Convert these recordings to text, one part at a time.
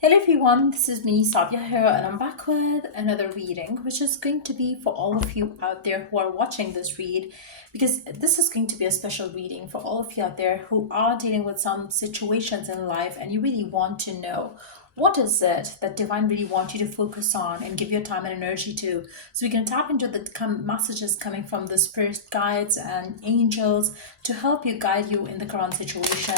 Hello everyone, this is me, Sadia here, and I'm back with another reading, which is going to be for all of you out there who are watching this read, because this is going to be a special reading for all of you out there who are dealing with some situations in life and you really want to know what is it that divine really want you to focus on and give your time and energy to. So we can tap into the messages coming from the spirit guides and angels to help you guide you in the current situation.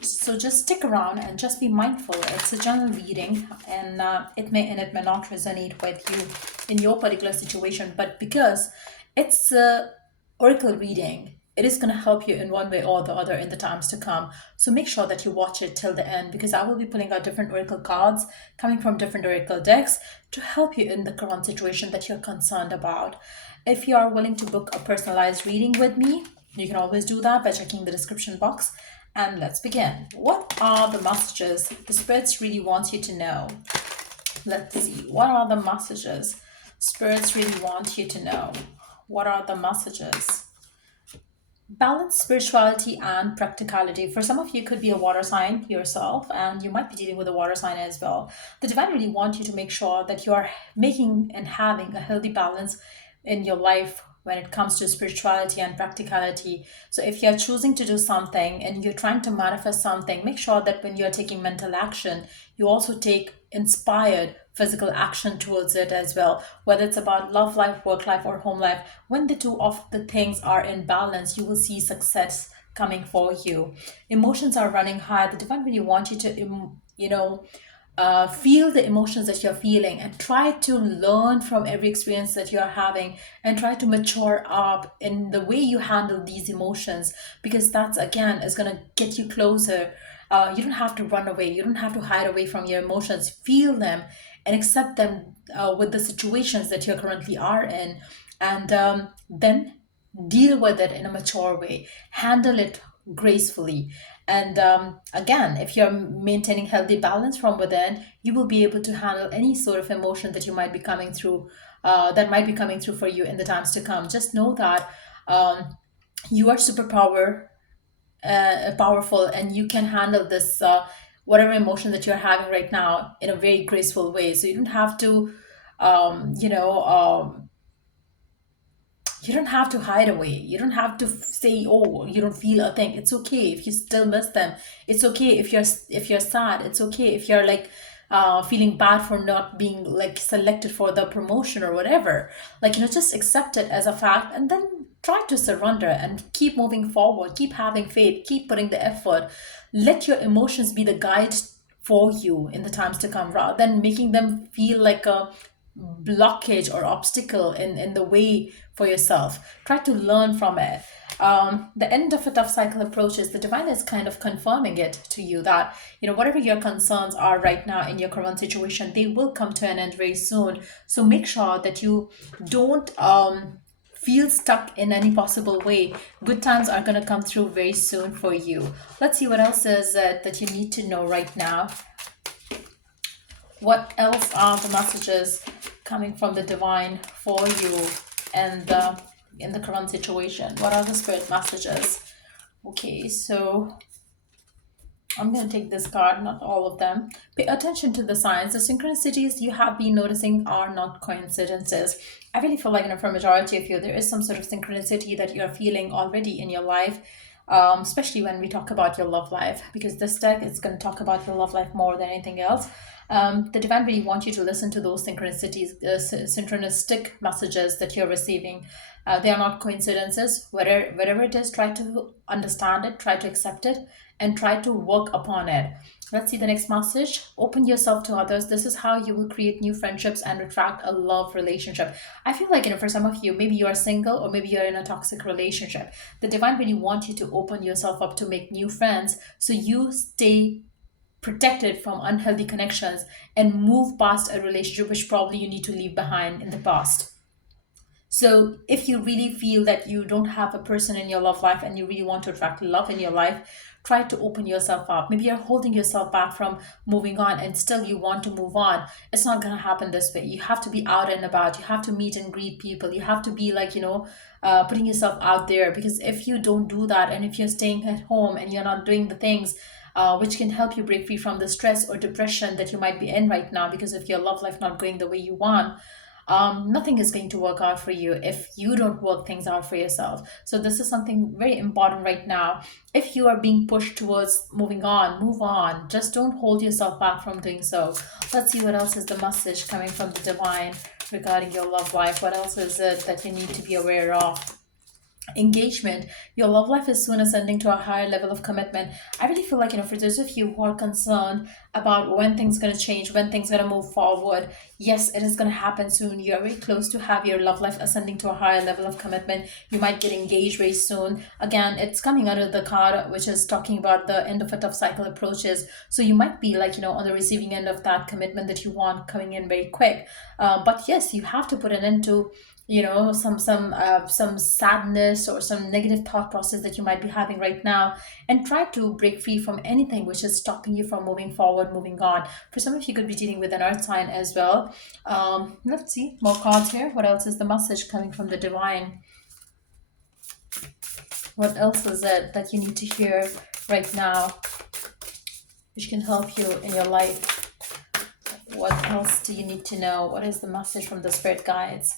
So just stick around and just be mindful. It's a general reading, and it may not resonate with you in your particular situation, but because it's a oracle reading, it is going to help you in one way or the other in the times to come. So make sure that you watch it till the end, because I will be pulling out different oracle cards coming from different oracle decks to help you in the current situation that you're concerned about. If you are willing to book a personalized reading with me, you can always do that by checking the description box. And let's begin. What are the messages the spirits really want you to know? Let's see. What are the messages spirits really want you to know? What are the messages? Balance spirituality and practicality. For some of you, could be a water sign yourself, and you might be dealing with a water sign as well. The divine really want you to make sure that you are making and having a healthy balance in your life when it comes to spirituality and practicality. So if you're choosing to do something and you're trying to manifest something, make sure that when you're taking mental action, you also take inspired physical action towards it as well, whether it's about love life, work life, or home life. When the two of the things are in balance, you will see success coming for you. Emotions are running high. The divine really want you to feel the emotions that you're feeling and try to learn from every experience that you're having and try to mature up in the way you handle these emotions, because that's again is going to get you closer. You don't have to run away, you don't have to hide away from your emotions. Feel them and accept them with the situations that you currently are in, and then deal with it in a mature way, handle it gracefully. And again, if you're maintaining healthy balance from within, you will be able to handle any sort of emotion that you might be coming through, that might be coming through for you in the times to come. Just know that you are powerful, and you can handle this whatever emotion that you're having right now in a very graceful way. So you don't have to um, you know um, you don't have to hide away. You don't have to say, oh, you don't feel a thing. It's okay if you still miss them. It's okay if you're sad. It's okay if you're like feeling bad for not being like selected for the promotion or whatever. Like, just accept it as a fact, and then try to surrender and keep moving forward. Keep having faith. Keep putting the effort. Let your emotions be the guide for you in the times to come, rather than making them feel like a blockage or obstacle in the way for yourself. Try to learn from it. The end of a tough cycle approaches, the divine is kind of confirming it to you that, whatever your concerns are right now in your current situation, they will come to an end very soon. So make sure that you don't feel stuck in any possible way. Good times are going to come through very soon for you. Let's see what else is that you need to know right now. What else are the messages coming from the divine for you and in the current situation? What are the spirit messages? Okay, so I'm going to take this card, not all of them. Pay attention to the signs. The synchronicities you have been noticing are not coincidences. I really feel like, for a majority of you, there is some sort of synchronicity that you're feeling already in your life, especially when we talk about your love life, because this deck is going to talk about your love life more than anything else. The divine really want you to listen to those synchronicities, synchronistic messages that you're receiving. They are not coincidences. Whatever it is, try to understand it, try to accept it, and try to work upon it. Let's see the next message. Open yourself to others. This is how you will create new friendships and attract a love relationship. I feel like, for some of you, maybe you are single or maybe you're in a toxic relationship. The divine really wants you to open yourself up to make new friends so you stay protected from unhealthy connections and move past a relationship which probably you need to leave behind in the past. So, if you really feel that you don't have a person in your love life and you really want to attract love in your life, try to open yourself up. Maybe you're holding yourself back from moving on and still you want to move on. It's not going to happen this way. You have to be out and about. You have to meet and greet people. You have to be like, putting yourself out there, because if you don't do that and if you're staying at home and you're not doing the things, which can help you break free from the stress or depression that you might be in right now because of your love life not going the way you want. Nothing is going to work out for you if you don't work things out for yourself. So this is something very important right now. If you are being pushed towards moving on, move on. Just don't hold yourself back from doing so. Let's see what else is the message coming from the divine regarding your love life. What else is it that you need to be aware of? Engagement. Your love life is soon ascending to a higher level of commitment. I really feel like, for those of you who are concerned about when things going to change, when things going to move forward, yes, it is going to happen soon. You're very close to have your love life ascending to a higher level of commitment. You might get engaged very soon. Again, it's coming out of the card which is talking about the end of a tough cycle approaches. So you might be like, on the receiving end of that commitment that you want coming in very quick. But yes, you have to put an end to some sadness or some negative thought process that you might be having right now, and try to break free from anything which is stopping you from moving forward, moving on. For some of you could be dealing with an earth sign as well. Let's see more cards here. What else is the message coming from the divine? What else is it that you need to hear right now which can help you in your life? What else do you need to know? What is the message from the spirit guides?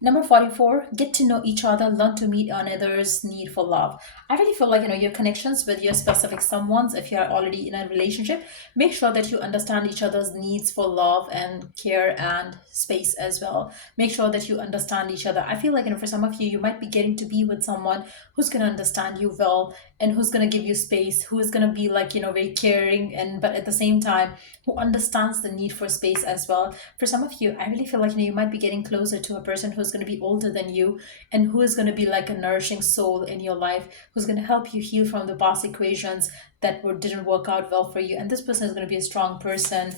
Number 44, get to know each other, learn to meet another's need for love. I really feel like, your connections with your specific someones, if you're already in a relationship, make sure that you understand each other's needs for love and care and space as well. Make sure that you understand each other. I feel like, for some of you, you might be getting to be with someone who's going to understand you well and who's going to give you space, who is going to be like, very caring, and but at the same time, who understands the need for space as well. For some of you, I really feel like, you might be getting closer to a person who's going to be older than you and who is going to be like a nourishing soul in your life, who's going to help you heal from the past equations that didn't work out well for you. And this person is going to be a strong person.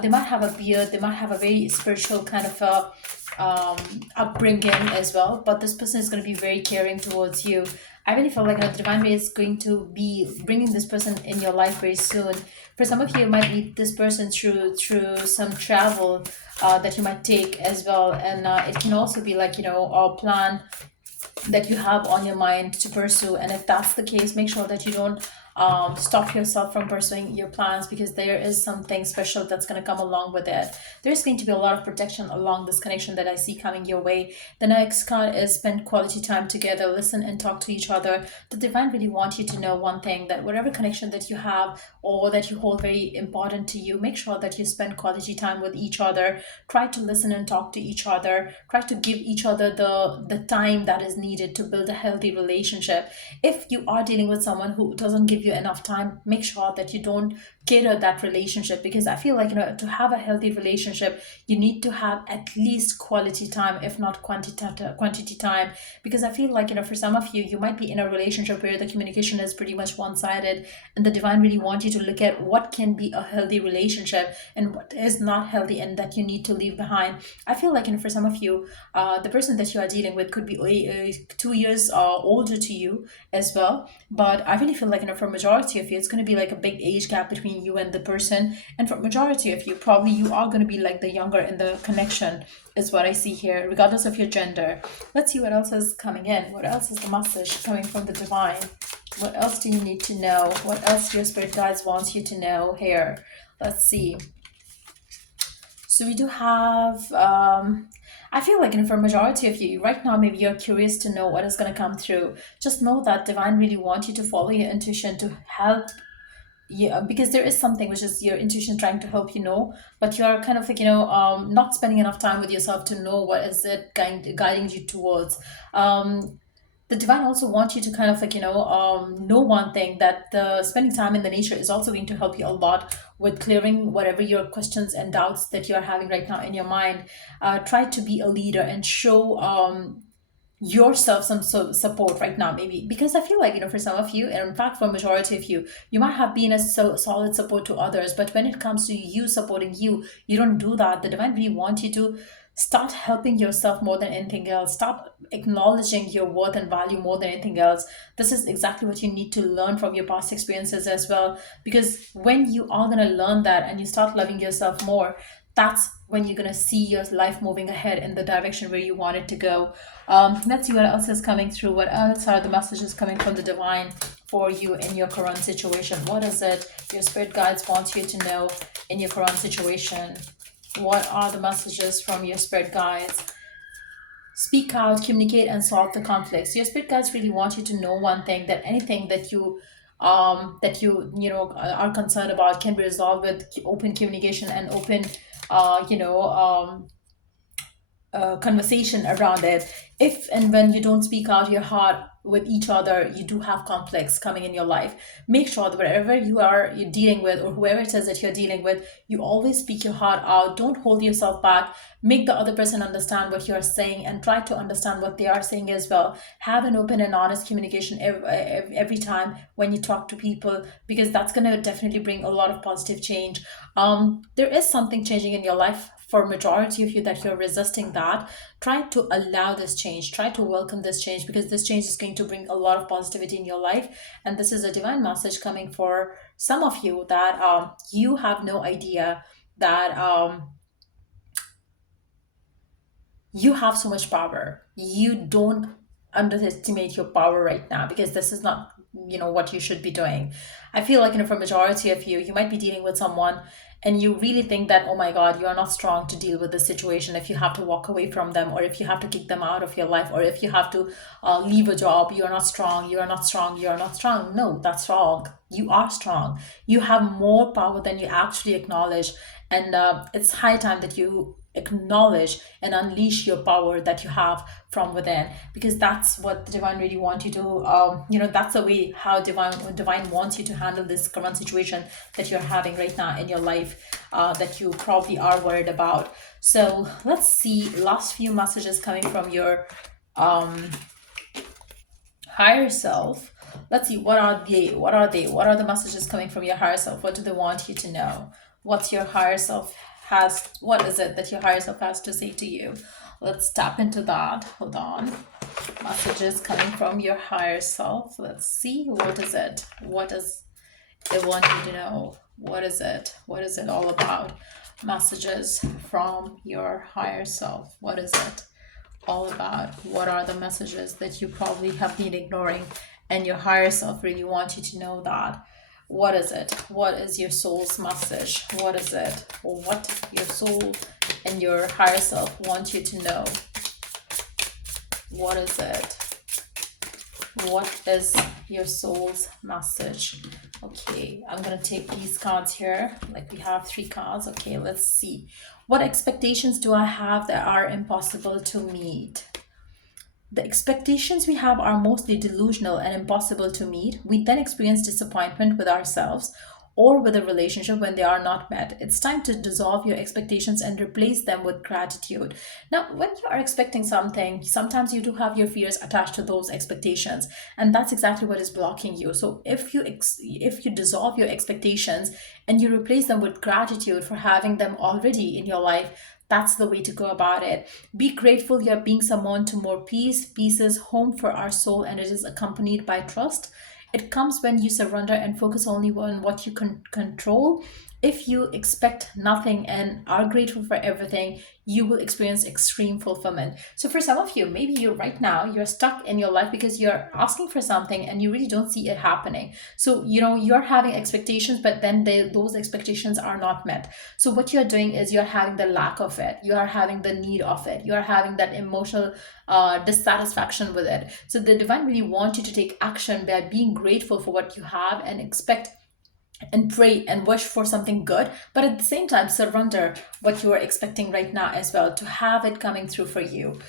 They might have a beard, they might have a very spiritual kind of a upbringing as well, but this person is going to be very caring towards you. I really feel like the divine way is going to be bringing this person in your life very soon. For some of you, you might meet this person through some travel that you might take as well, and it can also be like a plan that you have on your mind to pursue. And if that's the case, make sure that you don't stop yourself from pursuing your plans, because there is something special that's going to come along with it. There's going to be a lot of protection along this connection that I see coming your way. The next card is spend quality time together, listen and talk to each other. The divine really want you to know one thing, that whatever connection that you have or that you hold very important to you, make sure that you spend quality time with each other. Try to listen and talk to each other. Try to give each other the time that is needed to build a healthy relationship. If you are dealing with someone who doesn't give you enough time, make sure that you don't cater that relationship, because I feel like to have a healthy relationship, you need to have at least quality time, if not quantity time. Because I feel like for some of you, you might be in a relationship where the communication is pretty much one-sided, and the divine really want you to look at what can be a healthy relationship and what is not healthy and that you need to leave behind. I feel like for some of you, the person that you are dealing with could be 2 years older to you as well, but I really feel like for majority of you, it's going to be like a big age gap between you and the person. And for majority of you, probably you are going to be like the younger in the connection, is what I see here, regardless of your gender. Let's see what else is coming in. What else is the message coming from the divine? What else do you need to know? What else your spirit guides wants you to know here? Let's see. So we do have I feel like for majority of you right now, maybe you're curious to know what is going to come through. Just know that divine really wants you to follow your intuition to help. Yeah, because there is something which is your intuition trying to help you know, but you're kind of like not spending enough time with yourself to know what is it guiding you towards. The divine also wants you to kind of like know one thing, that the spending time in the nature is also going to help you a lot with clearing whatever your questions and doubts that you're having right now in your mind. Try to be a leader and show yourself some support right now, maybe, because I feel like for some of you, and in fact for majority of you, you might have been a solid support to others, but when it comes to you supporting you, you don't do that. The divine really want you to Start helping yourself more than anything else. Start acknowledging your worth and value more than anything else. This is exactly what you need to learn from your past experiences as well. Because when you are going to learn that and you start loving yourself more, that's when you're going to see your life moving ahead in the direction where you want it to go. Let's see what else is coming through. What else are the messages coming from the divine for you in your current situation? What is it your spirit guides want you to know in your current situation? What are the messages from your spirit guides? Speak out, communicate, and solve the conflicts. Your spirit guides really want you to know one thing, that anything that you know are concerned about can be resolved with open communication and open conversation around it. If and when you don't speak out your heart with each other, you do have conflicts coming in your life. Make sure that wherever you're dealing with, or whoever it is that you're dealing with, you always speak your heart out. Don't hold yourself back. Make the other person understand what you're saying and try to understand what they are saying as well. Have an open and honest communication every time when you talk to people, because that's going to definitely bring a lot of positive change. There is something changing in your life for majority of you that you're resisting that. Try to allow this change, try to welcome this change, because this change is going to bring a lot of positivity in your life. And this is a divine message coming for some of you that you have no idea that you have so much power. You don't underestimate your power right now, because this is not what you should be doing. I feel like for majority of you, you might be dealing with someone and you really think that, oh my god, you are not strong to deal with the situation. If you have to walk away from them, or if you have to kick them out of your life, or if you have to leave a job, you are not strong, you are not strong, you are not strong. No, that's wrong. You are strong. You have more power than you actually acknowledge. And it's high time that you acknowledge and unleash your power that you have from within, because that's what the divine really want you to that's the way how divine wants you to handle this current situation that you're having right now in your life, that you probably are worried about. So let's see last few messages coming from your higher self. Let's see, what are the messages coming from your higher self? What do they want you to know? What is it that your higher self has to say to you? Let's tap into that. Hold on. Messages coming from your higher self. Let's see, what is it? What does they want you to know? What is it? What is it all about? Messages from your higher self. What is it all about? What are the messages that you probably have been ignoring, and your higher self really wants you to know that? What is it? What is your soul's message? What is it? Or what your soul and your higher self want you to know? What is it? What is your soul's message? Okay, I'm gonna take these cards here. Like, we have 3 cards. Okay, let's see. What expectations do I have that are impossible to meet? The expectations we have are mostly delusional and impossible to meet. We then experience disappointment with ourselves or with a relationship when they are not met. It's time to dissolve your expectations and replace them with gratitude. Now, when you are expecting something, sometimes you do have your fears attached to those expectations, and that's exactly what is blocking you. So if you dissolve your expectations and you replace them with gratitude for having them already in your life, that's the way to go about it. Be grateful you're being summoned to more peace. Peace is home for our soul, and it is accompanied by trust. It comes when you surrender and focus only on what you can control. If you expect nothing and are grateful for everything, you will experience extreme fulfillment. So for some of you, maybe you're stuck in your life because you're asking for something and you really don't see it happening. So you're having expectations, but then those expectations are not met. So what you're doing is you're having the lack of it, you are having the need of it, you are having that emotional dissatisfaction with it. So the divine really wants you to take action by being grateful for what you have, and expect and pray and wish for something good, but at the same time surrender what you are expecting right now as well, to have it coming through for you.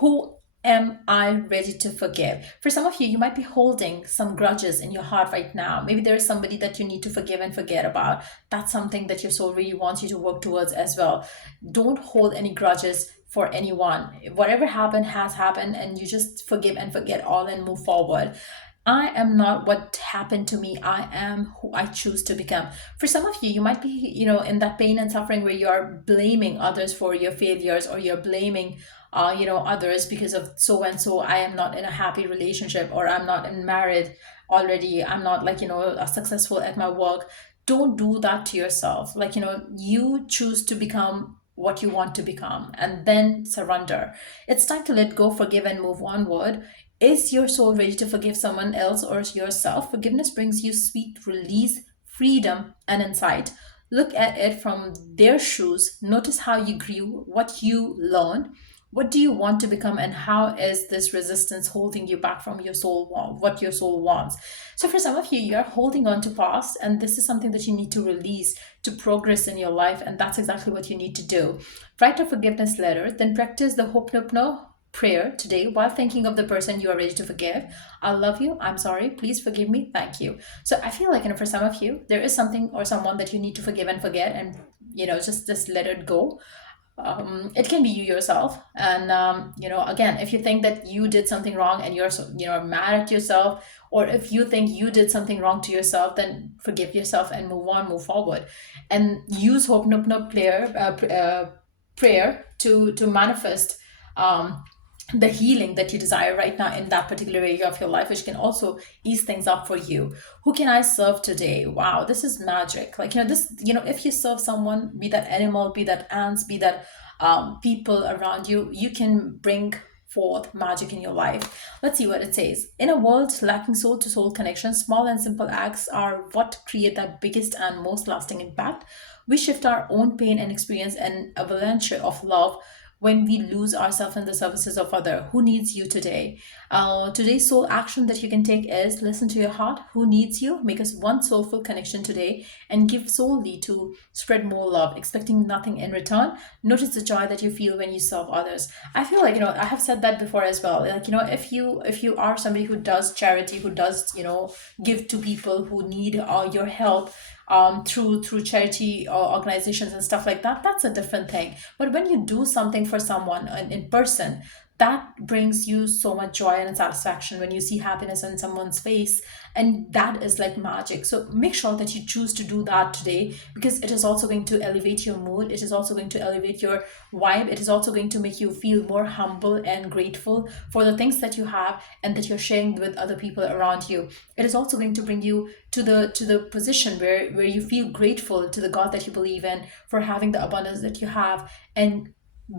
Who am I ready to forgive? For some of you, you might be holding some grudges in your heart right now. Maybe there's somebody that you need to forgive and forget about. That's something that your soul really wants you to work towards as well. Don't hold any grudges for anyone. Whatever happened has happened, and you just forgive and forget all and move forward. I am not what happened to me. I am who I choose to become. For some of you, you might be, in that pain and suffering where you are blaming others for your failures, or you're blaming, others because of so and so. I am not in a happy relationship, or I'm not in married already. I'm not like, successful at my work. Don't do that to yourself. Like, you choose to become what you want to become, and then surrender. It's time to let go, forgive, and move onward. Is your soul ready to forgive someone else or yourself? Forgiveness brings you sweet release, freedom, and insight. Look at it from their shoes. Notice how you grew, what you learned. What do you want to become, and how is this resistance holding you back from your soul, what your soul wants? So, for some of you, you're holding on to past, and this is something that you need to release to progress in your life, and that's exactly what you need to do. Write a forgiveness letter, then practice the Ho'oponopono prayer today while thinking of the person you are ready to forgive. I love you. I'm sorry. Please forgive me. Thank you. So I feel like, for some of you, there is something or someone that you need to forgive and forget, and just let it go. It can be you yourself, and again, if you think that you did something wrong and you're mad at yourself, or if you think you did something wrong to yourself, then forgive yourself and move on, move forward, and use hope no prayer to manifest the healing that you desire right now in that particular area of your life, which can also ease things up for you. Who can I serve today? Wow, this is magic. Like, if you serve someone, be that animal, be that ants, be that people around you, you can bring forth magic in your life. Let's see what it says. In a world lacking soul to soul connection, small and simple acts are what create that biggest and most lasting impact. We shift our own pain and experience an avalanche of love when we lose ourselves in the services of other. Who needs you today? Today's soul action that you can take is listen to your heart. Who needs you? Make us one soulful connection today and give solely to spread more love, expecting nothing in return. Notice the joy that you feel when you serve others. I feel like, I have said that before as well. Like, if you are somebody who does charity, who does, give to people who need your help, through charity or organizations and stuff like that, that's a different thing. But when you do something for someone in person, that brings you so much joy and satisfaction when you see happiness in someone's face, and that is like magic. So make sure that you choose to do that today, because it is also going to elevate your mood, it is also going to elevate your vibe, it is also going to make you feel more humble and grateful for the things that you have and that you're sharing with other people around you. It is also going to bring you to the position where you feel grateful to the God that you believe in for having the abundance that you have, and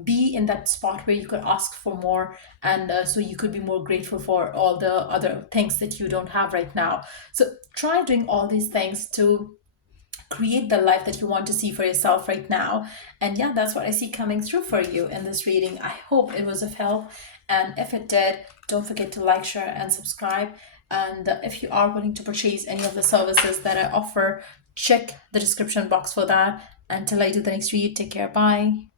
be in that spot where you could ask for more, and so you could be more grateful for all the other things that you don't have right now. So try doing all these things to create the life that you want to see for yourself right now. And yeah, that's what I see coming through for you in this reading. I hope it was of help, and if it did, don't forget to like, share, and subscribe. And if you are willing to purchase any of the services that I offer, check the description box for that. Until I do the next read, take care. Bye.